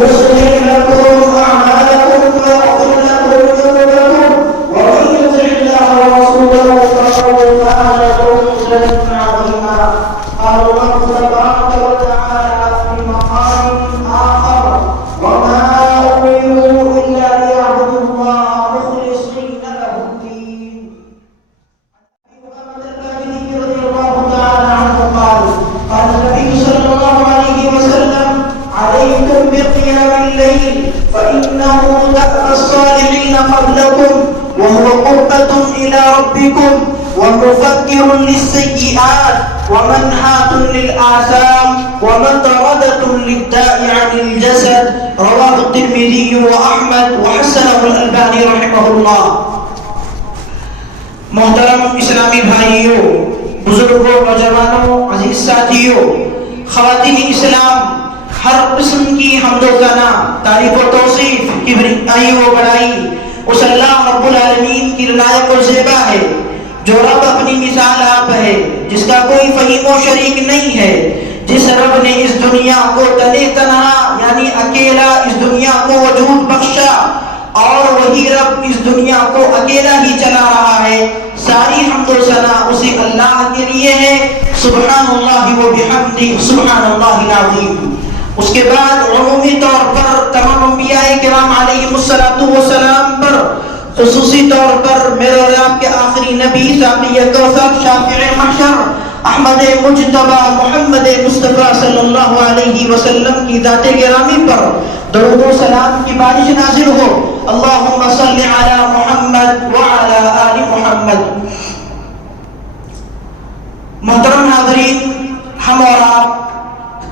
يصلح لكم أعمالكم ويغفر لكم ذنوبكم ومن يطع الله ورسوله فقد فاز فوزا عظيما. قال الله تبارك وتعالى في مقام آخر: وما أمروا إلا ليعبدوا الله مخلصين له الدين. رضي الله تعالى عنه قال النبي صلى الله عليه وسلم: عليكم بقيام الليل فإنه دأب الصالحين قبلكم وهو قربة إلى ربكم ومفكر للسيئات ومنحات للآثام ومطردة للداء عن الجسد. رواه الترمذي وأحمد وحسنه الألباني رحمه الله. محترم اسلامی بھائیوں، بزرگوں، نوجوانوں، عزیز ساتھیوں، خواتین اسلام، ہر قسم کی حمد و ثنا، تعریف و توصیف، کبریائی و بڑائی اس اللہ رب العالمین کی لائق و زیبا ہے جو رب اپنی مثال آپ ہے، جس کا کوئی فہیم و شریک نہیں ہے، جس رب نے اس دنیا کو تنے تنہا یعنی اکیلا اس دنیا کو وجود بخشا، اور وہی رب اس دنیا کو اکیلا ہی چلا رہا ہے. ساری حمد و ثنا اسی اللہ کے لیے ہے. سبحان اللہ و بحمدہ، سبحان اللہ العظیم. اس کے بعد عمومی طور پر تمام انبیاء کرام علیہ السلام پر، خصوصی طور پر میرے اور آپ کے آخری نبی ساقی کوثر، شافع محشر، احمد مجتبی محمد مصطفیٰ صلی اللہ علیہ وسلم کی ذات گرامی پر درود و سلام کی بارش نازل ہو. اللہم صل علی محمد وعلی آل محمد. محترم حاضرین، ہم اور آپ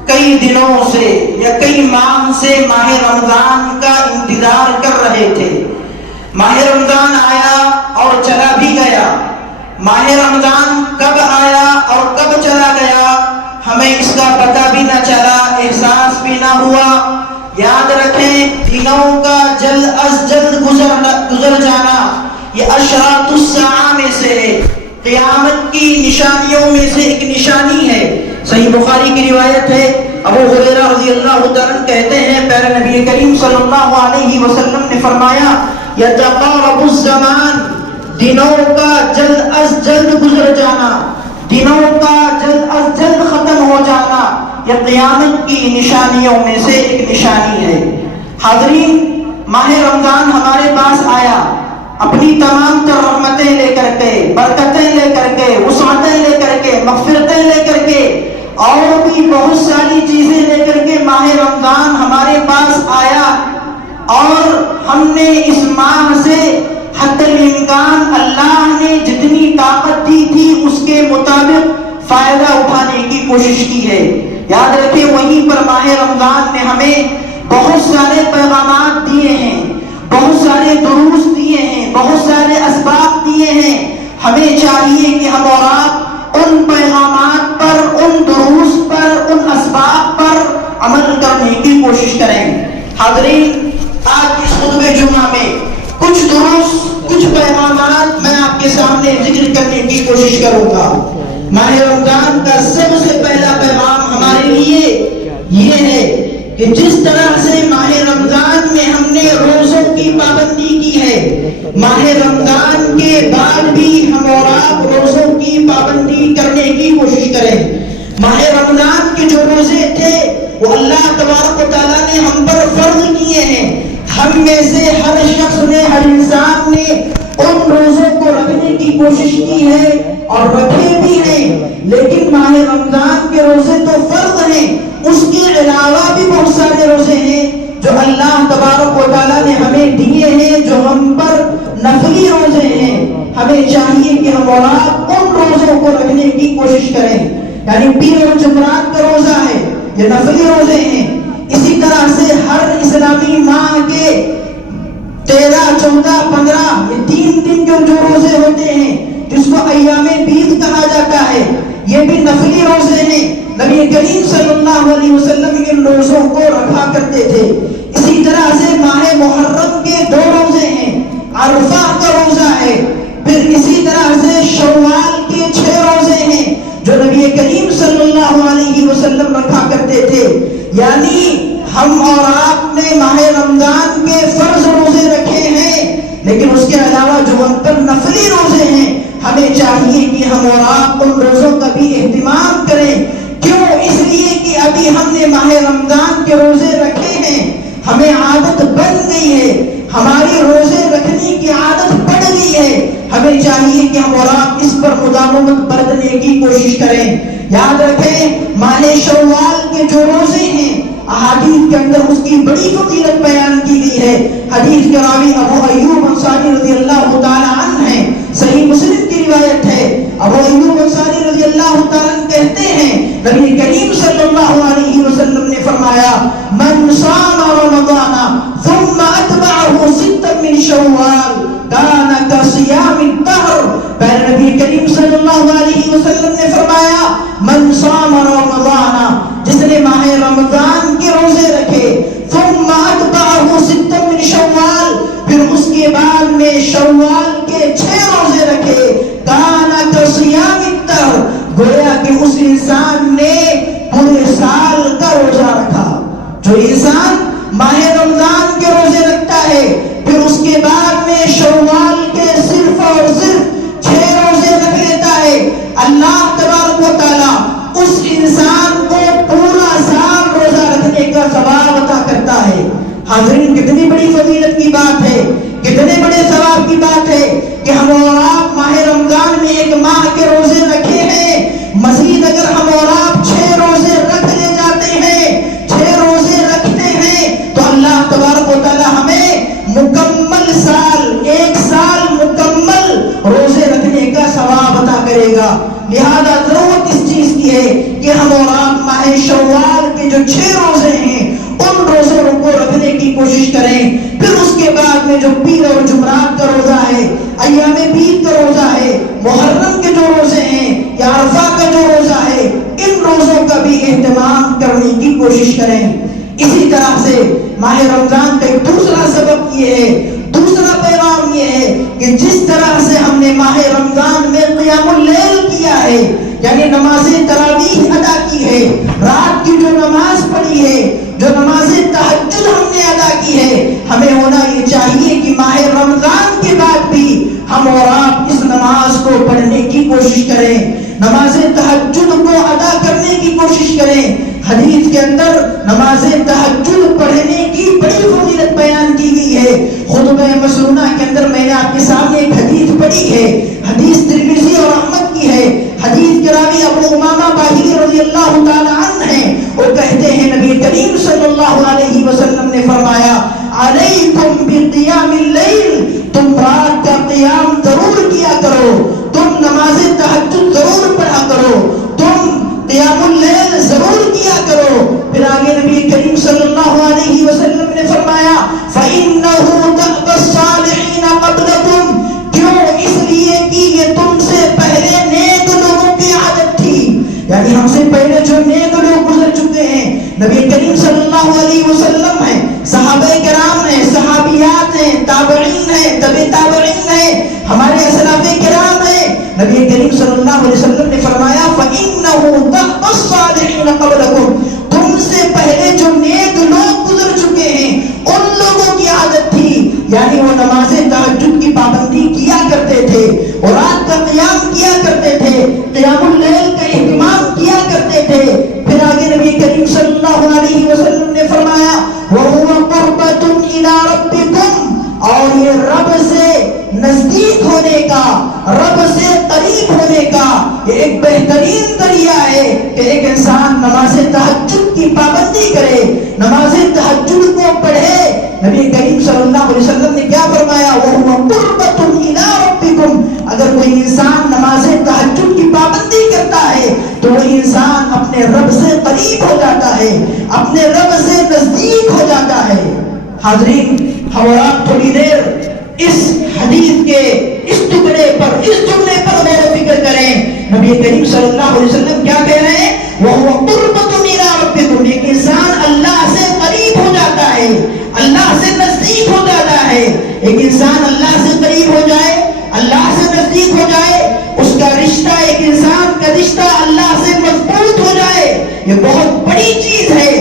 کئی دنوں سے یا کئی ماہ سے ماہ رمضان کا انتظار کر رہے تھے. ماہ رمضان آیا اور چلا بھی گیا. ماہ رمضان کب آیا اور کب چلا گیا ہمیں اس کا پتہ بھی نہ چلا، احساس بھی نہ ہوا. یاد رکھیں، دنوں کا جلد از جلد گزر جانا یہ اشراط الساعہ میں سے ہے، قیامت کی نشانیوں میں سے ایک نشانی ہے. صحیح بخاری کی روایت ہے، ابو ہریرہ رضی اللہ تعالیٰ عنہ کہتے ہیں پیارے نبی کریم صلی اللہ علیہ وسلم نے فرمایا: یتقارب الزمان، دنوں کا جلد از جلد گزر جانا، دنوں کا جلد از جلد ختم ہو جانا یہ قیامت کی نشانیوں میں سے ایک نشانی ہے. حاضرین، ماہ رمضان ہمارے پاس آیا اپنی تمام تر رحمتیں لے کر کے، برکتیں لے کر کے، وسعتیں لے کر کے، مغفرتیں لے کر کے، اور بھی بہت ساری چیزیں لے کر کے ماہ رمضان ہمارے پاس آیا. اور ہم نے اس ماہ سے حد الامکان اللہ نے جتنی طاقت دی تھی اس کے مطابق فائدہ اٹھانے کی کوشش کی ہے. یاد رکھیں، وہیں پر ماہ رمضان نے ہمیں بہت سارے پیغامات دیے ہیں، بہت سارے دروس دیے ہیں، بہت سارے اسباب دیے ہیں. ہمیں چاہیے کہ ہم اور آپ ان پیغامات پر، ان دروس پر، ان اسباب پر عمل کرنے کی کوشش کریں. حاضرین، آج اس خطبہ جمعہ میں کچھ دروس، کچھ پیغامات میں آپ کے سامنے ذکر کرنے کی کوشش کروں گا. ماہ رمضان کا سب سے پہلا پیغام ہمارے لیے یہ ہے کہ جس طرح سے ماہ رمضان میں ہم نے روزوں کی پابندی کی ہے، ماہ رمضان کے بعد بھی ہم اور آپ روزوں کی پابندی کرنے کی کوشش کریں. ماہ رمضان کے جو روزے تھے وہ اللہ تبارک و تعالیٰ نے ہم پر فرض کیے ہیں. ہم میں سے ہر شخص نے، ہر انسان نے ان روزوں کو رکھنے کی کوشش کی ہے اور رکھے بھی ہیں. لیکن ماہ رمضان کے روزے تو فرض ہیں، اس کے علاوہ بھی بہت سارے روزے ہیں جو اللہ تبارک و تعالیٰ نے ہمیں دیے ہیں، جو ہم پر نفلی روزے ہیں. ہمیں چاہیے کہ ہم اور آپ ان روزوں کو رکھنے کی کوشش کریں. یعنی پیر اور جمعرات کا روزہ ہے، یہ نفلی روزے ہیں. اسی طرح سے ہر اسلامی ماہ کے 13، 14، 15 یہ 3 دن کے جو روزے ہوتے ہیں جس کو ایام بیض کہا جاتا ہے، یہ بھی نفلی روزے ہیں. نبی کریم صلی اللہ علیہ وسلم ان روزوں کو رکھا کرتے تھے. اسی طرح سے ماہ محرم کے 2 روزے ہیں، عرفہ کا روزہ ہے. پھر اسی طرح سے شوال کے 6 روزے ہیں جو نبی کریم صلی اللہ علیہ وسلم رکھا کرتے تھے. یعنی ہم اور آپ نے ماہ رمضان کے فرض روزے رکھے ہیں، لیکن اس کے علاوہ جو ہم پر نفلی روزے ہیں، ہمیں چاہیے کہ ہم اور آپ ان روزوں کا بھی اہتمام کریں۔ کیوں؟ اس لیے کہ ابھی ہم نے ماہ رمضان کے روزے رکھے ہیں، ہمیں عادت بن گئی ہے، ہماری روزے رکھنے کی عادت پڑ گئی ہے، ہمیں چاہیے کہ ہم اور آپ اس پر مداومت برتنے کی کوشش کریں۔ یاد رکھیں، ماہ شوال کے جو روزے ہیں، احادیث کے اندر اس کی بڑی فضیلت بیان کی گئی ہے۔ حدیث کے راوی ابو ایوب انصاری رضی اللہ تعالی عنہ ہیں، صحیح مسلم کی روایت ہے۔ ابو ایوب انصاری رضی اللہ تعالی عنہ کہتے ہیں، نبی کریم صلی اللہ علیہ وسلم نے فرمایا، من صام رمضان ثم اتبعه ستا من شوال كان كصيام الدهر۔ پہلے نبی کریم صلی اللہ علیہ وسلم نے فرمایا، من صام رمضان، جس نے ماہ رمضان کے روزے رکھے، ثم اتبعه ستا من شوال، پھر اس کے بعد میں شوال کے 6 روزے رکھے، كان كصيام الدهر، گویا کہ اس انسان نے پورے سال کا روزہ رکھا۔ جو انسان ماہ رمضان کے روزے رکھتا ہے، پھر اس کے بعد میں شوال کے صرف اور صرف 6 روزے رکھ لیتا ہے، اللہ تبارک و تعالیٰ اس انسان کو پورا سال روزہ رکھنے کا ثواب عطا کرتا ہے۔ حاضرین، کتنی بڑی فضیلت کی بات ہے، کتنے بڑے ثواب کی بات ہے کہ ہم اور آپ ماہ رمضان میں 1 ماہ کے روزے رکھے ہیں، مزید اگر ہم اور آپ 6 روزے رکھ لے جاتے ہیں، 6 روزے رکھتے ہیں، تو اللہ تبارک و تعالی ہمیں مکمل سال، 1 سال مکمل روزے رکھنے کا ثواب عطا کرے گا۔ لہذا ضرورت اس چیز کی ہے کہ ہم اور آپ ماہ شوال کے جو 6 روزے ہیں، ان روزوں کو رکھنے کی کوشش کریں۔ پھر اس کے بعد میں جو پیر اور جمعرات کا روزہ ہے، ایام بیت کا روزہ ہے، محرم کے جو روزے ہیں یا عرفہ کا جو روزہ ہے، ان روزوں کا بھی اہتمام کرنے کی کوشش کریں۔ اسی طرح سے ماہ رمضان کا ایک دوسرا سبب یہ ہے، دوسرا پیغام یہ ہے کہ جس طرح سے ہم نے ماہ رمضان میں قیام اللیل کیا ہے، یعنی نماز تراویح ادا کی ہے، رات کی جو نماز پڑھی ہے، جو نماز تہجد ہم نے ادا کی ہے، ہمیں ہونا یہ چاہیے کہ ماہ رمضان کے بعد بھی ہم اور آپ اس نماز کو پڑھنے کی کوشش کریں، نماز تہجد کو ادا کرنے کی کوشش کریں۔ حدیث کے اندر نماز تہجد پڑھنے کی بڑی فضیلت بیان کی گئی ہے۔ خطبہ مسنونہ کے اندر میں نے آپ کے سامنے ایک حدیث پڑھی ہے، حدیث ترمذی اور احمد کی ہے۔ حدیث کے راوی ابو امامہ باہلی رضی اللہ تعالی عنہ ہیں، وہ کہتے ہیں نبی کریم صلی اللہ علیہ وسلم نے فرمایا، علیکم بقیام اللیل، تم رات کا قیام ضرور کیا کرو، تم نماز تہجد ضرور پڑھا کرو، تم قیام اللیل ضرور کیا کرو۔ پھر آگے نبی کریم صلی اللہ علیہ وسلم نے فرمایا، فَإِنَّهُ دَأْبَ الصَّالِحِينَ قَبْلَكُمْ، کیوں؟ اس لیے کہ یہ تم سے پہلے نیک لوگوں کی عادت تھی، یعنی ہم سے پہلے جو نیک لوگ گزر چکے ہیں، نبی کریم صلی اللہ علیہ وسلم ہیں، صحابہ کرام ہیں، صحابیات ہیں، تابعین ہیں، تبع تابعین ہیں، ہمارے اسلاف کرام ہیں۔ نبی کریم صلی اللہ علیہ وسلم نے فرمایا، فَإِنَّهُ دَأْبَ الصَّالِحِينَ قَبْلَكُمْ، تم سے پہلے جو نیک لوگ گزر چکے ہیں، ان لوگوں کی عادت تھی، یعنی وہ نماز تہجد کی پابندی کیا کرتے تھے، اور رات کا قیام کیا کرتے تھے، قیام اللیل کا اہتمام کیا کرتے تھے۔ پھر آگے نبی کریم صلی اللہ علیہ وسلم نے فرمایا، وَهُوَ قُرْبَةٌ إِلَىٰ رَبِّكُمْ، اور یہ رب سے نزدیک ہونے کا، رب سے قریب ہونے کا یہ ایک بہترین ذریعہ ہے کہ ایک انسان نماز تہجد کی پابندی کرے، نماز تہجد کو پڑھے۔ نبی کریم صلی اللہ علیہ وسلم نے کیا فرمایا، وَهُوَ قُرْبَةٌ إِلَىٰ رَبِّكُمْ، اگر کوئی انسان نماز تہجد کی پابندی کرتا ہے تو وہ انسان اپنے رب سے قریب ہو جاتا ہے، اپنے رب سے نزدیک ہو جاتا ہے۔ حاضرین، ہم اور آپ تھوڑی دیر اس حدیث کے اس ٹکڑے پر، اس جملے پر غور و فکر کریں۔ نبی کریم صلی اللہ علیہ وسلم کیا کہہ رہے ہیں، وَهُوَ قُرْبَةٌ إِلَىٰ رَبِّكُمْ، ایک انسان اللہ سے قریب ہو جاتا ہے، اللہ سے نزدیک ہو جاتا ہے۔ ایک انسان اللہ سے قریب ہو جائے، اللہ سے نزدیک ہو جائے، اس کا رشتہ، ایک انسان کا رشتہ اللہ سے مضبوط ہو جائے، یہ بہت بڑی چیز ہے۔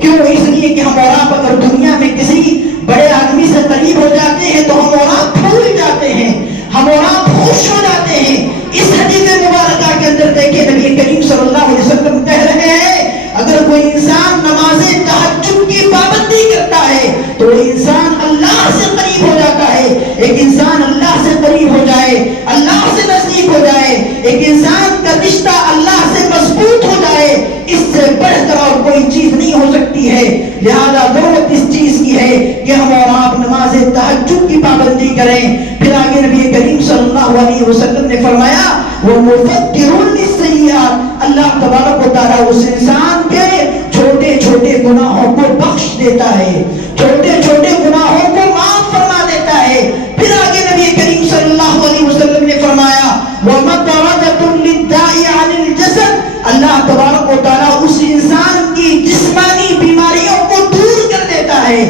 کیوں؟ اس لیے لیے کہ ہم اور آپ اگر دنیا میں کسی بڑے آدمی سے قریب ہو جاتے ہیں تو ہم اور آپ پھول جاتے ہیں، ہم اور آپ خوش ہو جاتے ہیں۔ اس حدیث مبارکہ کے اندر دیکھیں نبی کریم صلی اللہ علیہ وسلم کہہ رہے ہیں اگر کوئی انسان نماز تہجد کی پابندی کرتا ہے تو وہ انسان اللہ سے قریب ہو جاتا ہے۔ ایک انسان اللہ سے قریب ہو جائے، اللہ سے نزدیک ہو جائے، ایک انسان کا رشتہ اللہ سے مضبوط ہو جائے، اس سے بڑھ کر اور کوئی چیز نہیں ہو سکتی ہے۔ لہذا ضرورت اس چیز کی ہے کہ ہم اور آپ نماز تہجد کی پابندی کریں۔ پھر آگے نبی کریم صلی اللہ علیہ وسلم نے فرمایا وَمُفَتِّرٌ لِلسَّيِّئَاتِ، اللہ تبارک و تعالیٰ اس انسان کے چھوٹے چھوٹے گناہوں کو بخش دیتا ہے، چھوٹے چھوٹے گناہوں کو معاف فرما دیتا ہے۔ پھر آگے نبی کریم صلی اللہ علیہ وسلم نے فرمایا وَمَطَرَدَةٌ لِلدَّاءِ عَنِ الْجَسَدِ، اللہ تبارک و تعالیٰ اس انسان کی جسمانی بیماریوں کو دور کر دیتا ہے۔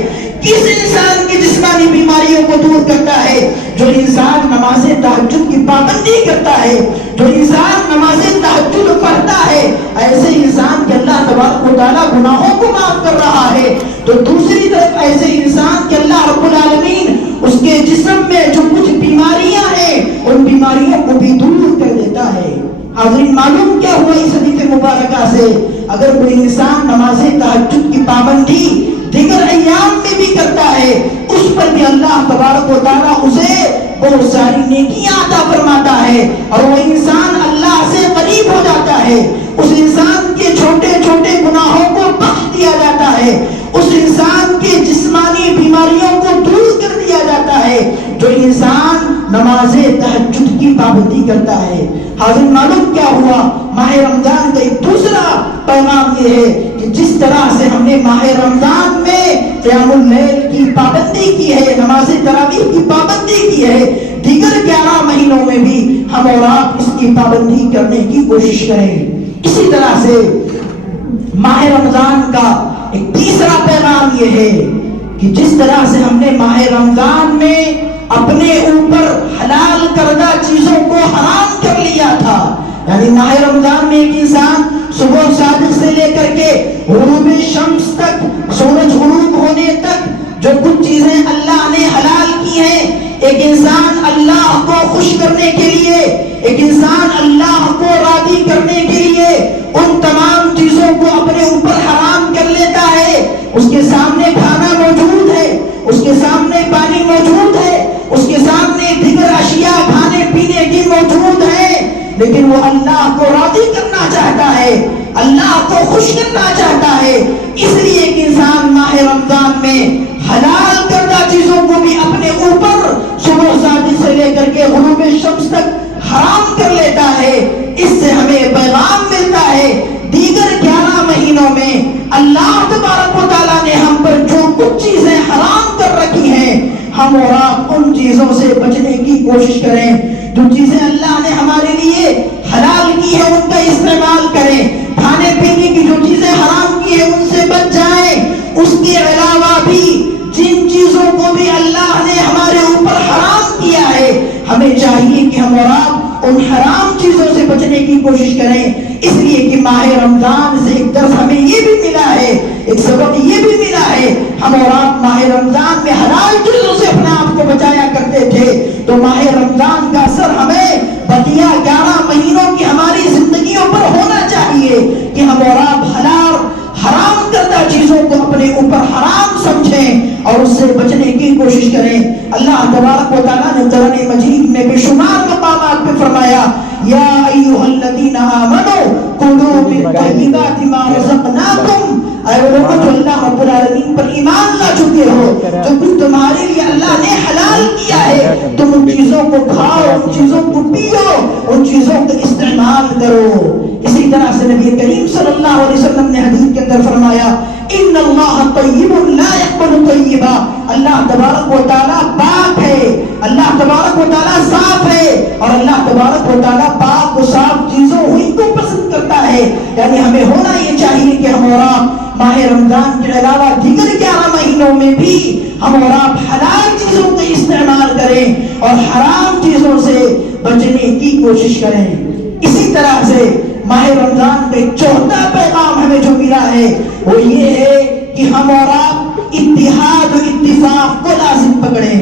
کس انسان کی جسمانی بیماریوں کو دور کرتا ہے؟ جو انسان نماز تہجد کی پابندی کرتا ہے، جو انسان نماز تہجد پڑھتا ہے، ایسے انسان کے اللہ تبارک و تعالیٰ گناہوں کو معاف کر رہا ہے۔ تو دوسری طرف ایسے انسان کے اللہ رب العالمین اس کے جسم میں جو کچھ بیماریاں ہیں ان بیماریوں کو بھی دور کر دیتا ہے۔ حاضرین معلوم کیا ہوا اس حدیث مبارکہ سے؟ اگر کوئی انسان نماز تہجد کی پابندی دیگر ایام میں بھی کرتا ہے اس پر بھی اللہ تبارک و تعالیٰ اسے بہت ساری نیکیاں عطا فرماتا ہے اور وہ انسان اللہ سے قریب ہو جاتا ہے۔ اس انسان کے چھوٹے چھوٹے گناہوں کو بخش دیا جاتا ہے، اس انسان کے جسمانی بیماریوں کو دور کر دیا جاتا ہے جو انسان نماز تہجد کی پابندی کرتا ہے۔ حاضر معلوم کیا ہوا؟ ماہ رمضان کا ایک دوسرا پیغام یہ ہے کہ جس طرح سے ہم نے ماہ رمضان میں قیام اللیل کی پابندی کی ہے، نماز تراویح کی پابندی کی ہے، دیگر 11 مہینوں میں بھی ہم اور آپ اس کی پابندی کرنے کی کوشش کریں۔ اسی طرح سے ماہ رمضان کا ایک تیسرا پیغام یہ ہے کہ جس طرح سے ہم نے ماہ رمضان میں اپنے اوپر حلال کردہ چیزوں کو حرام کر لیا تھا، یعنی ماہ رمضان میں ایک انسان صبح صادق سے لے کر کے غروب شمس تک، سورج غروب ہونے تک جو کچھ چیزیں اللہ نے حلال کی ہیں، ایک انسان اللہ کو خوش کرنے کے لیے، ایک انسان اللہ کو راضی کرنے کے لیے ان تمام چیزوں کو اپنے اوپر حرام کر لیتا ہے۔ اس کے سامنے کھانا موجود ہے، اس کے سامنے پانی موجود ہے، اس کے سامنے دیگر اشیاء کھانے پینے کی موجود ہیں، لیکن وہ اللہ کو راضی کرنا چاہتا ہے، اللہ کو خوش کرنا چاہتا ہے۔ اس لیے ایک انسان ماہ رمضان میں حلال کردہ چیزوں کو بھی اپنے اوپر صبح صادق سے لے کر کے غروب شمس تک حرام کر لیتا ہے۔ اس سے ہمیں پیغام ملتا ہے دیگر 11 مہینوں میں اللہ تبارک و تعالیٰ نے ہم پر جو کچھ چیزیں حرام کر رکھی ہیں ہم اور آپ ان چیزوں سے بچنے کی کوشش کریں۔ جو چیزیں اللہ نے ہمارے لیے حلال کی ہے ان کا استعمال کریں، کھانے پینے کی جو چیزیں حرام کی ہے ان سے بچ جائیں۔ اس کے علاوہ بھی جن چیزوں کو بھی اللہ نے ہمارے اوپر حرام کیا ہے ہمیں چاہیے کہ ہم اور آپ ان حرام چیزوں سے بچنے کی کوشش کریں۔ اس لیے کہ ماہ رمضان سے ایک درس ہمیں یہ بھی ملا ہے، ایک سبق یہ بھی ملا ہے، ہم اور آپ ماہ رمضان میں حلال چیزوں سے اپنے آپ کو بچایا کرتے تھے، تو ماہ رمضان کا اثر ہمیں بقیہ 11 مہینوں کی ہماری زندگیوں پر ہونا چاہیے کہ ہم اور آپ حرام کردہ چیزوں کو اپنے اوپر حرام سمجھیں اور اس سے بچنے کی کوشش کریں۔ اللہ تبارک و تعالیٰ نے قرآن مجید میں بے شمار مقامات پہ فرمایا یا ایھا الذین آمنوا کلوا من طیبات ما رزقناکم، اے لوگوں جو اللہ رب العالمین پر ایمان لا چکے ہو، جو کچھ تمہارے لیے اللہ نے حلال کیا ہے تم ان چیزوں کو کھاؤ، ان چیزوں کو پیو، ان چیزوں کا استعمال کرو۔ اسی طرح سے نبی کریم صلی اللہ علیہ وسلم نے حدیث کے اندر فرمایا ان اللہ طیب لا یقبل طیبا، اللہ تبارک و تعالیٰ پاک ہے، اللہ تبارک و تعالیٰ صاف ہے اور اللہ تبارک و تعالیٰ پاک و صاف چیزوں ہی کو پسند کرتا ہے۔ یعنی ہمیں ہونا یہ چاہیے کہ ہم اور آپ ماہ رمضان کے علاوہ دیگر 11 مہینوں میں بھی ہم اور آپ حلال چیزوں کا استعمال کریں اور حرام چیزوں سے بچنے کی کوشش کریں۔ اسی طرح سے ماہ رمضان کا ایک چوتھا پیغام ہمیں جو ملا ہے وہ یہ ہے کہ ہم ہم اور آپ اتحاد و اتفاق کو لازم پکڑیں،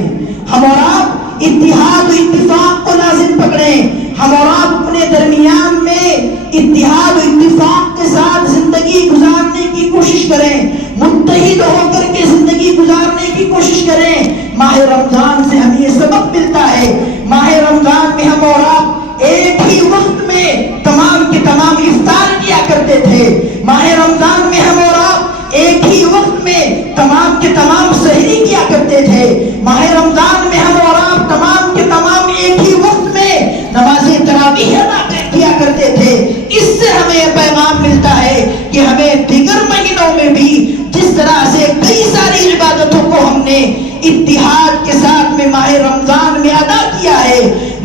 ہم اور آپ اتحاد و اتفاق کو لازم پکڑیں، ہم اور آپ اپنے درمیان میں اتحاد و اتفاق کے ساتھ زندگی گزارنے کی کوشش کریں، متحد ہو کر کے زندگی گزارنے کی کوشش کریں۔ ماہ رمضان سے ہمیں یہ سبق ملتا ہے، ماہ رمضان میں ہم اور آپ ایک ہی وقت میں تمام کے تمام افطار کیا کرتے تھے، ماہ رمضان میں ہم اور آپ ایک ہی وقت میں تمام کے تمام سحری کیا کرتے تھے، ماہ رمضان میں ہم اور آپ تمام کے تمام ایک ہی وقت میں نماز تراویح ادا کیا کرتے تھے۔ اس سے ہمیں یہ پیغام ملتا ہے کہ ہمیں دیگر مہینوں میں بھی جس طرح سے کئی ساری عبادتوں کو ہم نے اتحاد کے ساتھ میں ماہ رمضان میں ادا کیا ہے،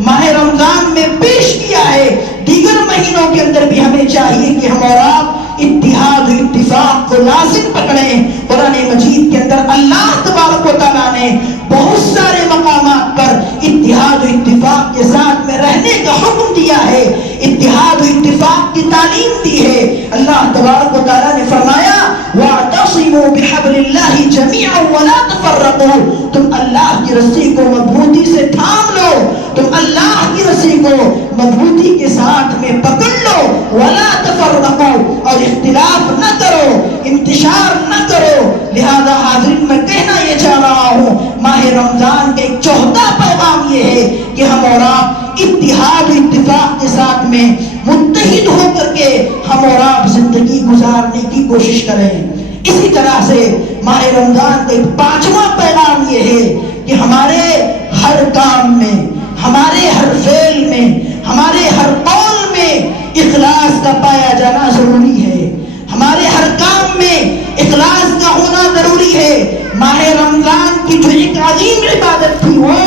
ماہ رمضان میں پیش کیا ہے، دیگر مہینوں کے اندر بھی ہمیں چاہیے کہ ہم اور آپ اتحاد و اتفاق کو لازم پکڑیں۔ قرآن مجید کے اندر اللہ تبارک و تعالیٰ نے بہت سارے مقامات پر اتحاد و اتفاق کے ساتھ میں رہنے کا حکم دیا ہے، اتحاد و اتفاق کی تعلیم دی ہے۔ اللہ تبارک و تعالیٰ نے فرمایا وَاعْتَصِمُوا بِحَبْلِ اللَّهِ جَمِيعًا وَلَا تَفَرَّقُوا، تم اللہ کی رسی کو مضبوطی سے تھام لو، تم اللہ کی رسی کو مضبوطی کے ساتھ میں پکڑ لو، وَلَا تَفَرَّقُوا، اور اختلاف نہ کرو، انتشار نہ کرو۔ لہذا حاضرین میں کہنا یہ چاہ رہا ہوں، ماہ رمضان کا ایک چوتھا پیغام یہ ہے کہ ہم اور آپ اتحاد و اتفاق کے ساتھ میں متحد ہو کر کے ہم اور آپ زندگی گزارنے کی کوشش کریں۔ اسی طرح سے ماہ رمضان کا ایک پانچواں پیغام یہ ہے کہ ہمارے ہر کام میں، ہمارے ہر فعل میں، ہمارے ہر قول میں اخلاص کا پایا جانا ضروری ہے، ہمارے ہر کام میں اخلاص کا ہونا ضروری ہے۔ ماہ رمضان کی جو ایک عظیم عبادت تھی وہ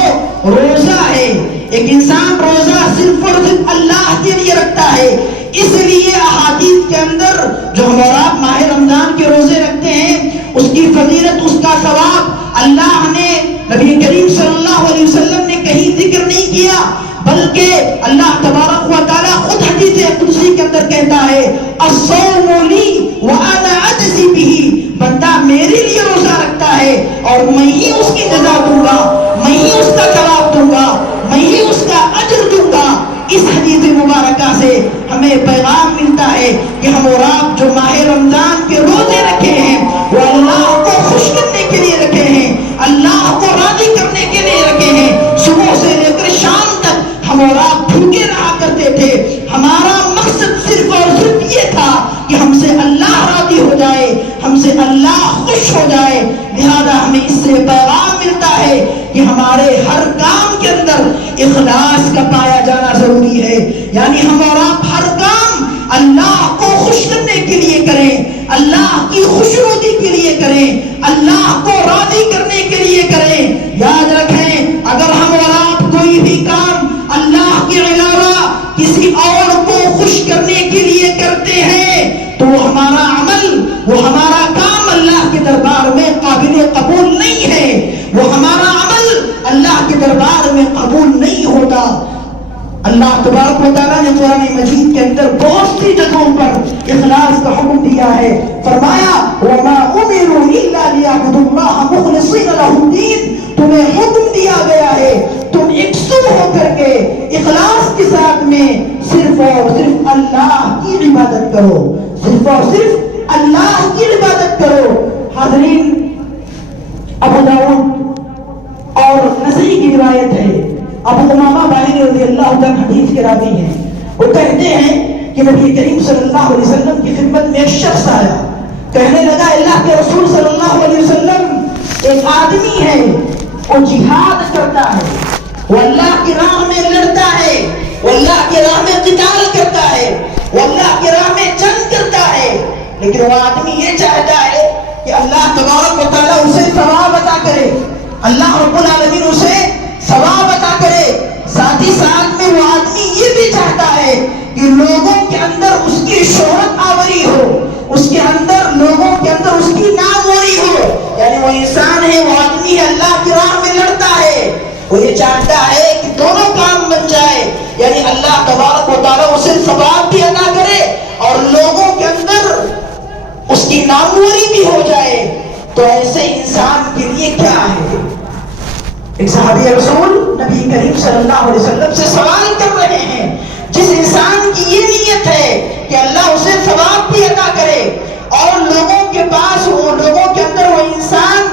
روزہ ہے، ایک انسان روزہ صرف اور صرف اللہ کے لیے رکھتا ہے، اس لیے احادیث کے اندر جو ہمارا ماہ رمضان کے روزے رکھتے ہیں اس کی فضیلت، اس کا ثواب اللہ نے، نبی کریم صلی اللہ علیہ وسلم نے کہیں ذکر نہیں کیا، بلکہ اللہ تبارک و تعالیٰ خود حدیث قدسی کے اندر کہتا ہے الصوم لی وانا اجزی بہ، بندہ میرے لیے روزہ رکھتا ہے اور میں ہی اس کی جزا دوں گا، میں ہی اس کا ثواب دوں گا، میں ہی اس کا اجر دوں گا۔ اس حدیث مبارکہ سے ہمیں پیغام ملتا ہے کہ ہم اور آپ جو ماہ رمضان کے روزے رکھے ہیں وہ اللہ کو خوش کرنے کے لیے رکھے ہیں، اللہ کو راضی کرنے کے لیے رکھے ہیں۔ صبح سے لے کر شام تک ہم اور آپ بھوکے رہا کرتے تھے، ہمارا مقصد صرف اور صرف یہ تھا کہ ہم سے اللہ راضی ہو جائے، ہم سے اللہ خوش ہو جائے۔ لہذا ہمیں اس سے پیغام ملتا ہے کہ ہمارے ہر کام کے اندر اخلاص کا پایا جانا ضروری ہے، یعنی ہم اور آپ ہر کام اللہ کو خوش کرنے کے لیے کریں، اللہ کی خوشنودی کے لیے کریں، اللہ کو راضی کرنے کے لیے کریں۔ یاد رکھیں اگر ہم اور آپ کوئی بھی کام اللہ کے علاوہ کسی اور کو خوش کرنے کے لیے کرتے ہیں تو وہ ہمارا عمل، وہ ہمارا کام اللہ کے دربار میں قابل قبول نہیں ہے، وہ ہمارا عمل اللہ کے دربار میں قبول نہیں ہوتا۔ اللہ تبارک و تعالیٰ نے قرآن مجید کے اندر بہت سی جگہوں پر اخلاص کا حکم دیا ہے، فرمایا وَمَا أُمِرُوا إِلَّا لِيَعْبُدُوا اللَّهَ مُخْلِصِينَ لَهُ الدِّينَ، تمہیں حکم دیا گیا ہے تم یکسو ہو کر کے اخلاص کے ساتھ میں صرف اور صرف اللہ کی عبادت کرو، صرف اور صرف اللہ کی عبادت کرو۔ حاضرین، ابو داؤد اور نسائی کی روایت ہے، ابو امامہ باہلی رضی اللہ عنہ حدیث کے راوی ہیں، وہ کہتے ہیں کہ نبی کریم صلی اللہ علیہ وسلم کی خدمت میں ایک شخص آیا، کہنے لگا اللہ کے رسول صلی اللہ علیہ وسلم ایک آدمی ہے، وہ جہاد کرتا ہے، وہ اللہ کی راہ میں لڑتا ہے، وہ اللہ کی راہ میں قتال کرتا ہے، وہ اللہ کی راہ میں جنگ کرتا ہے، لیکن وہ آدمی یہ چاہتا ہے کہ اللہ تبارک و تعالیٰ اسے ثواب عطا کرے، اللہ رب العالمین اسے ثواب عطا کرے، ساتھ ہی ساتھ میں وہ آدمی یہ بھی چاہتا ہے کہ لوگوں کے اندر اس کی شہرت آوری ہو، اس کے اندر لوگوں کے اندر اس کی ناموری ہو، یعنی وہ انسان ہے، وہ آدمی ہے، اللہ کی راہ میں لڑتا ہے، وہ یہ چاہتا ہے کہ دونوں کام بن جائے، یعنی اللہ تبارک و تعالیٰ اسے ثواب بھی عطا کرے اور لوگوں کے اندر اس کی ناموری بھی ہو جائے۔ تو ایسے انسان کے لیے کیا ہے؟ ایک صحابی رسول نبی کریم صلی اللہ علیہ وسلم سے سوال کر رہے ہیں، جس انسان کی یہ نیت ہے کہ اللہ اسے ثواب بھی عطا کرے اور لوگوں کے پاس لوگوں کے اندر وہ انسان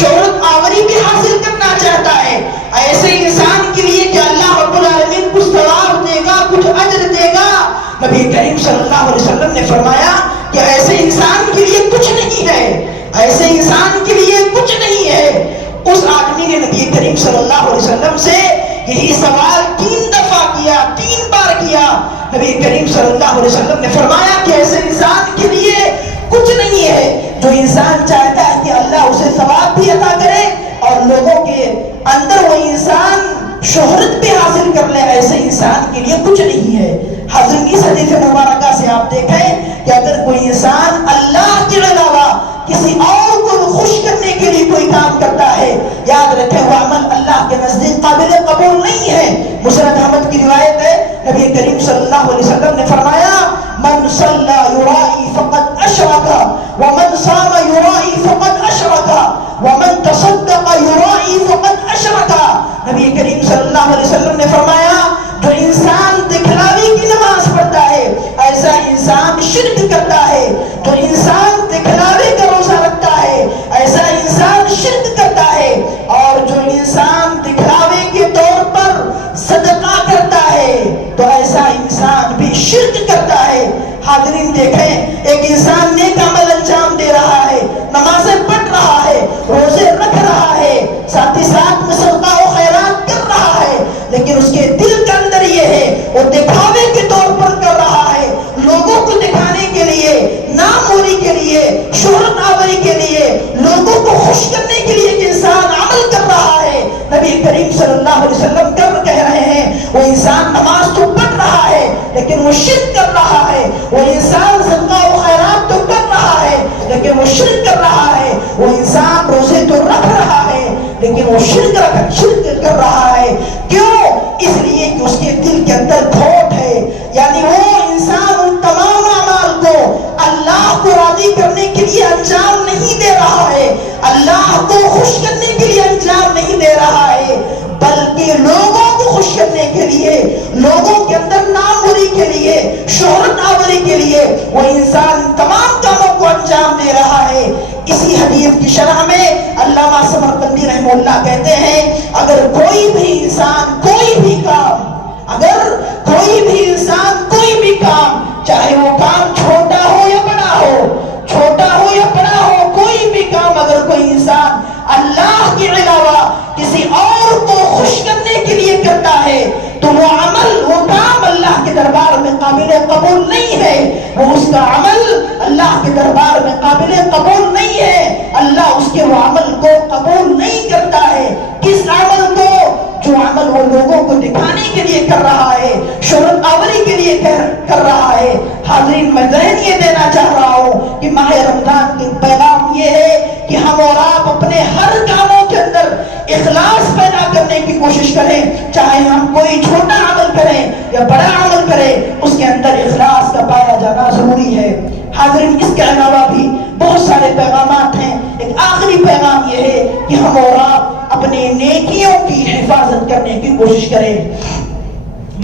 شہرت آوری بھی حاصل کرنا چاہتا ہے، ایسے انسان کے لیے کہ اللہ رب العالمین کچھ ثواب دے گا، کچھ اجر دے گا، نبی کریم صلی اللہ علیہ وسلم نے فرمایا کہ ایسے انسان کے لیے کچھ نہیں ہے، ایسے انسان کے لیے کچھ نہیں ہے۔ اس آدمی نے نبی کریم صلی اللہ علیہ وسلم سے یہی سوال 3 دفعہ کیا، 3 بار کیا۔ نبی کریم صلی اللہ علیہ وسلم نے فرمایا کہ ایسے انسان کے لیے کچھ نہیں ہے جو انسان چاہتا ہے کہ اللہ اسے ثواب بھی عطا کرے اور لوگوں کے اندر وہ انسان شہرت بھی حاصل کر لے، ایسے انسان کے لیے کچھ نہیں ہے۔ حضرت اس حدیث مبارکہ سے آپ دیکھیں کہ اگر کوئی انسان اللہ کے علاوہ کسی اور کو خوش کرنے کے لیے کوئی کام کرتا ہے، یاد رکھیں وہ عمل اللہ کے نزدیک قابل قبول نہیں ہے۔ مسند احمد کی روایت ہے، نبی کریم صلی اللہ علیہ وسلم نے فرمایا من صلی یرائی فقد اشرک ومن صام یرائی فقد اشرک ومن تصدق یرائی فقد اشرک۔ نبی کریم صلی اللہ علیہ وسلم نے فرمایا جو انسان دکھلاوے کی نماز پڑھتا ہے ایسا انسان شرک کرتا ہے، جو انسان دکھلاوے کا روزہ رکھتا ہے ایسا انسان شرک کرتا ہے، اور جو انسان دکھلاوے کے طور پر صدقہ کرتا ہے تو ایسا انسان بھی شرک کرتا ہے۔ حاضرین دیکھیں، ایک انسان نیک عمل انجام دے رہا ہے، نمازیں پڑھ رہا ہے، روزے رکھ رہا ہے، ساتھ ہی ساتھ میں صدقہ و خیرات کر رہا ہے، لیکن اس کے دل کے اندر یہ ہے وہ دکھاوے کے طور پر کر رہا ہے، لوگوں کو دکھانے کے لیے، ناموری کے لیے، شہرت آوری کے لیے، لوگوں کو خوش کرنے کے لیے ایک انسان عمل کر رہا ہے۔ نبی کریم صلی اللہ علیہ وسلم کہہ رہے ہیں وہ انسان نماز تو پڑھ رہا ہے لیکن وہ شرک کر رہا ہے، وہ انسان صدقہ و خیرات تو کر رہا ہے لیکن وہ شرک کر رہا ہے، وہ انسان روزے تو رکھ رہا ہے لیکن وہ شرک کر رہا ہے۔ کیوں؟ اس لیے کہ اس کے دل کے اندر کھوٹ ہے، یعنی وہ انسان ان تمام اعمال کو اللہ کو راضی کرنے کے لیے انجام نہیں دے رہا ہے، اللہ کو خوش کرنے کے لیے انجام نہیں دے رہا ہے، بلکہ لوگوں کو خوش کرنے کے لیے، لوگوں کے اندر ناموری کے لیے، شہرت آوری کے لیے وہ انسان تمام کاموں کو انجام دے رہا ہے۔ اسی حدیث کی شرح میں علامہ سمرقندی رحمہ اللہ کہتے ہیں اگر کوئی بھی انسان کوئی بھی کام، اگر کوئی بھی انسان کوئی بھی کام، چاہے وہ کام چھوٹا ہو یا بڑا ہو، چھوٹا ہو یا بڑا ہو، کوئی بھی کام اگر کوئی انسان اللہ کے علاوہ کسی اور کو خوش کرنے کے لیے کرتا ہے تو وہ عمل، وہ کام اللہ کے دربار میں قابل قبول نہیں ہے، وہ اس کا عمل اللہ کے دربار میں قابل قبول نہیں ہے، اللہ اس کے وہ عمل کو قبول نہیں کرتا ہے۔ کس عمل کو؟ جو عمل وہ لوگوں کو دکھانے کے لیے کر رہا ہے، شہرت آوری کے لیے کر رہا ہے۔ حاضرین میں ذہن یہ دینا چاہ رہا ہوں کہ ماہ رمضان کے پیغام یہ ہے کہ ہم اور آپ اپنے ہر کاموں کے اندر اخلاص پیدا کرنے کی کوشش کریں، چاہے ہم کوئی چھوٹا عمل کریں یا بڑا عمل کریں، اس کے اندر اخلاص کا پایا جانا ضروری ہے۔ حاضرین اس کے علاوہ بھی بہت سارے پیغامات ہیں، ایک آخری پیغام یہ ہے کہ ہم اور آپ اپنے نیکیوں کی حفاظت کرنے کی کوشش کریں۔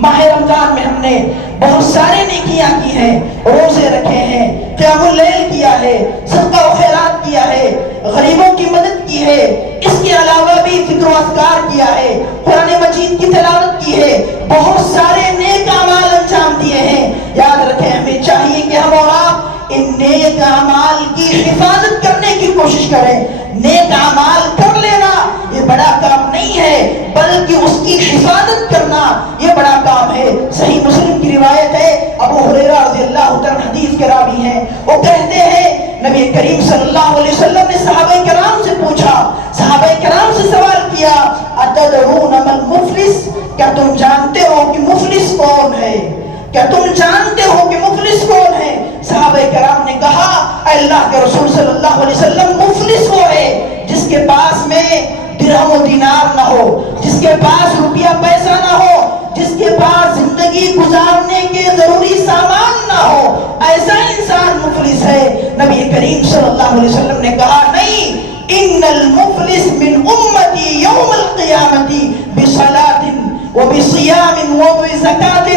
ماہ رمضان میں ہم نے بہت سارے نیکیاں کی ہیں، روزے رکھے ہیں، قیام اللیل کیا ہے، صدقہ و خیرات کیا ہے، غریبوں کی مدد کی ہے، اس کے علاوہ بھی ذکر و اذکار کیا ہے، قرآن مجید کی تلاوت کی ہے، بہت سارے نیک اعمال انجام دیے ہیں۔ یاد رکھیں ہمیں چاہیے کہ ہم اور آپ ان نیک اعمال کی حفاظت کرنے کی کوشش کریں۔ نیک اعمال کر لینا یہ بڑا کام نہیں ہے، بلکہ اس کی حفاظت کرنا یہ بڑا کام ہے۔ صحیح مسلم کی روایت ہے، ابو ہریرہ رضی اللہ عنہ حدیث کے راوی ہیں، وہ کہتے ہیں نبی کریم صلی اللہ علیہ وسلم نے صحابہ کرام سے پوچھا، صحابہ کرام سے سوال کیا اتدرون من مفلس، کیا تم جانتے ہو کہ مفلس کون ہے؟ کیا تم جانتے ہو کہ مفلس کون ہے؟ صحابہ کرام نے کہا اے اللہ کے رسول صلی اللہ علیہ وسلم، مفلس وہ ہے جس کے پاس میں درہم و دینار نہ ہو، جس کے پاس روپیہ پیسہ نہ ہو، جس کے پاس زندگی گزارنے کے ضروری سامان نہ ہو، ایسا انسان مفلس ہے۔ نبی کریم صلی اللہ علیہ وسلم نے کہا نہیں، ان المفلس من امتی یوم القیامت بصلاۃ وبصیام وبزکاۃ.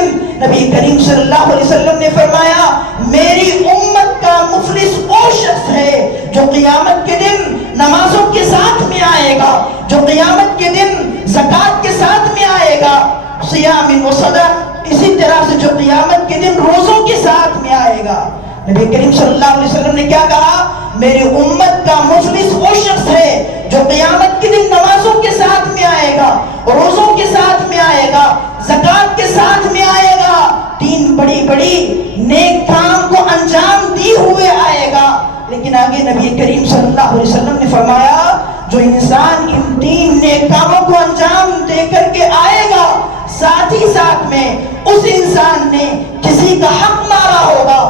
نبی کریم صلی اللہ علیہ وسلم نے فرمایا میری امت کا مفلس وہ شخص ہے جو قیامت کے دن نمازوں کے ساتھ میں آئے گا، جو قیامت کے دن زکوٰۃ کے ساتھ میں آئے گا، صیام و صدق، اسی طرح سے جو قیامت کے دن روزوں کے ساتھ میں آئے گا. نبی کریم صلی اللہ علیہ وسلم نے کیا کہا؟ میری امت کا مفلس وہ شخص ہے جو قیامت کے دن نمازوں کے ساتھ میں آئے گا، روزوں کے ساتھ میں آئے گا، زکوٰۃ کے ساتھ میں آئے گا، تین بڑی بڑی نیک کام کو انجام دی ہوئے آئے گا. لیکن آگے نبی کریم صلی اللہ علیہ وسلم نے فرمایا جو انسان ان تین نیک کاموں کو انجام دے کر کے آئے گا، ساتھ ہی ساتھ میں اس انسان نے کسی کا حق مارا ہوگا،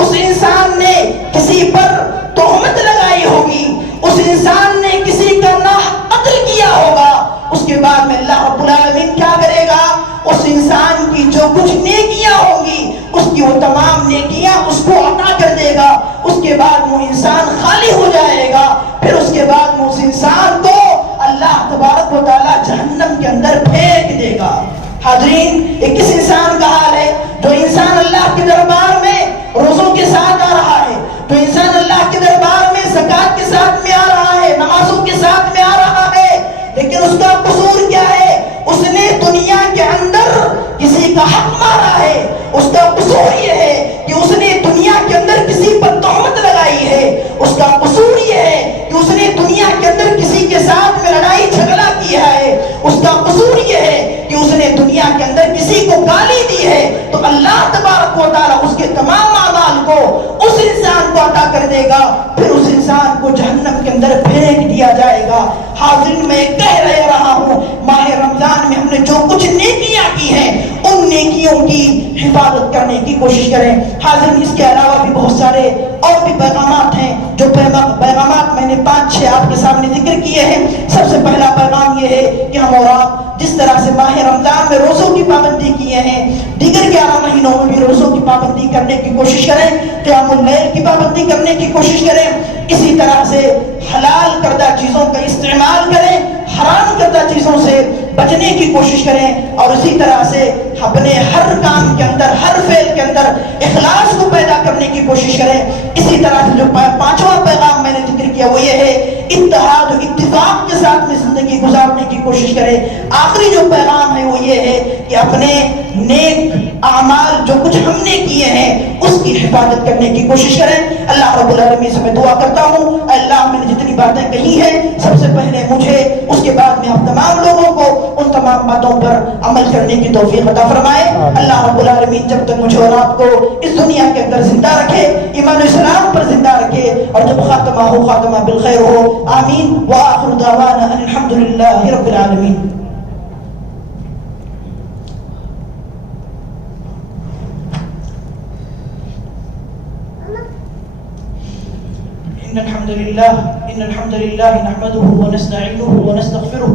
اس انسان نے کسی پر تہمت لگائی ہوگی، اس انسان نے کسی کا ناحق قتل کیا ہوگا، اس کے بعد میں اللہ رب العالمین کیا کرے گا؟ اس انسان کی جو کچھ نیکیاں ہوں گی اس کی وہ تمام نیکیاں اس کو عطا کر دے گا. اس کے بعد وہ انسان خالی ہو جائے گا. پھر اس کے بعد وہ اس انسان کو اللہ تبارک و تعالی جہنم کے اندر پھینک دے گا. حاضرین، یہ کس انسان کا حال ہے؟ جو انسان اللہ کے دربار میں روزوں کے ساتھ آ رہا ہے، جو انسان اللہ کے دربار میں زکوٰۃ کے ساتھ میں آ رہا ہے، نمازوں کے ساتھ میں آ رہا ہے، لیکن اس کا قصور کیا ہے؟ اس نے دنیا کے اندر کسی کا حق مارا ہے. اس کا قصور یہ ہے کہ اس نے دنیا کے اندر کسی پر تہمت لگائی ہے. اس کا قصور یہ ہے کہ اس نے دنیا کے اندر کسی کے ساتھ میں لڑائی جھگڑا کیا ہے. اس کا قصور یہ ہے کہ اس نے دنیا کے اندر کسی کو گالی دی ہے. تو اللہ تبارک و تعالیٰ اس کے تمام اعمال کو اس انسان کو عطا کر دے گا. پھر اس انسان کو جہنم کے اندر پھینک دیا جائے گا. حاضرین، میں کہہ رہا ہوں ماہ رمضان میں ہم نے جو کچھ نیکیاں کی ہیں ان نیکیوں کی حفاظت کرنے کی کوشش کریں. حاضرین، اس کے علاوہ بھی بہت سارے اور بھی پیغامات ہیں. جو پیغامات میں نے 5-6 آپ کے سامنے ذکر کیے ہیں. سب سے پہلا پیغام یہ ہے کہ ہم اور آپ جس طرح سے ماہ رمضان میں روزوں کی پابندی کیے ہیں، دیگر 11 مہینوں میں بھی روزوں کی پابندی کرنے کی کوشش کریں، قیام اللیل کی پابندی کرنے کی کوشش کریں. اسی طرح سے حلال کردہ چیزوں کا استعمال کریں، حرام کردہ چیزوں سے بچنے کی کوشش کریں، اور اسی طرح سے اپنے ہر کام کے اندر، ہر فعل کے اندر اخلاص کو پیدا کرنے کی کوشش کریں. اسی طرح سے جو 5واں پیغام میں نے ذکر کیا وہ یہ ہے اتحاد و اتفاق کے ساتھ میں زندگی گزارنے کی کوشش کریں. آخری جو پیغام ہے وہ یہ ہے کہ اپنے نیک اعمال جو کچھ ہم نے کیے ہیں اس کی حفاظت کرنے کی کوشش کریں. اللہ رب العالمین سے میں دعا کرتا ہوں اللہ میں نے جتنی باتیں کہی ہیں سب سے پہلے مجھے، اس کے بعد میں آپ تمام لوگوں کو ان تمام باتوں پر عمل کرنے کی توفیق عطا فرمائے. اللہ رب العالمین جب تک مجھے اور آپ کو اس دنیا کے اندر زندہ رکھے، ایمان و اسلام پر زندہ رکھے، اور جب خاتمہ ہو خاتمہ بالخیر ہو. آمین. وآخر دعوانا ان الحمدللہ رب العالمین. إن الحمد لله نحمده ونستعينه ونستغفره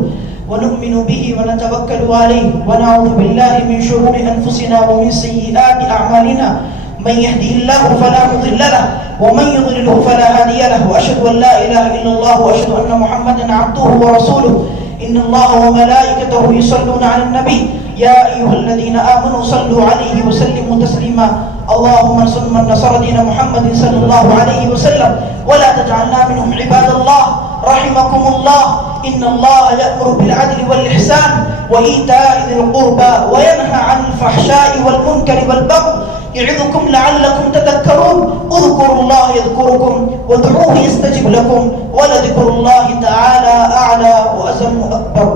ونؤمن به ونتوكل عليه ونعوذ بالله من شرور أنفسنا ومن سيئات أعمالنا. من يهده الله فلا مضل له ومن يضلله فلا هادي له. وأشهد أن لا إله إلا الله وأشهد أن محمدا عبده ورسوله. إن الله وملائكته يصلون على النبي يا أيها الذين آمنوا صلوا عليه وسلموا تسليما. اللهم انصر من نصر دين محمد صلى الله عليه وسلم ولا تجعلنا منهم عباد الله رحمكم الله. إن الله يأمر بالعدل والإحسان وإيتاء ذي القربى وينهى عن الفحشاء والمنكر والبغي يعظكم لعلكم تذكرون. اذكروا الله يذكركم وادعوه يستجب لكم ولذكر الله تعالى أعلى وأعظم أكبر.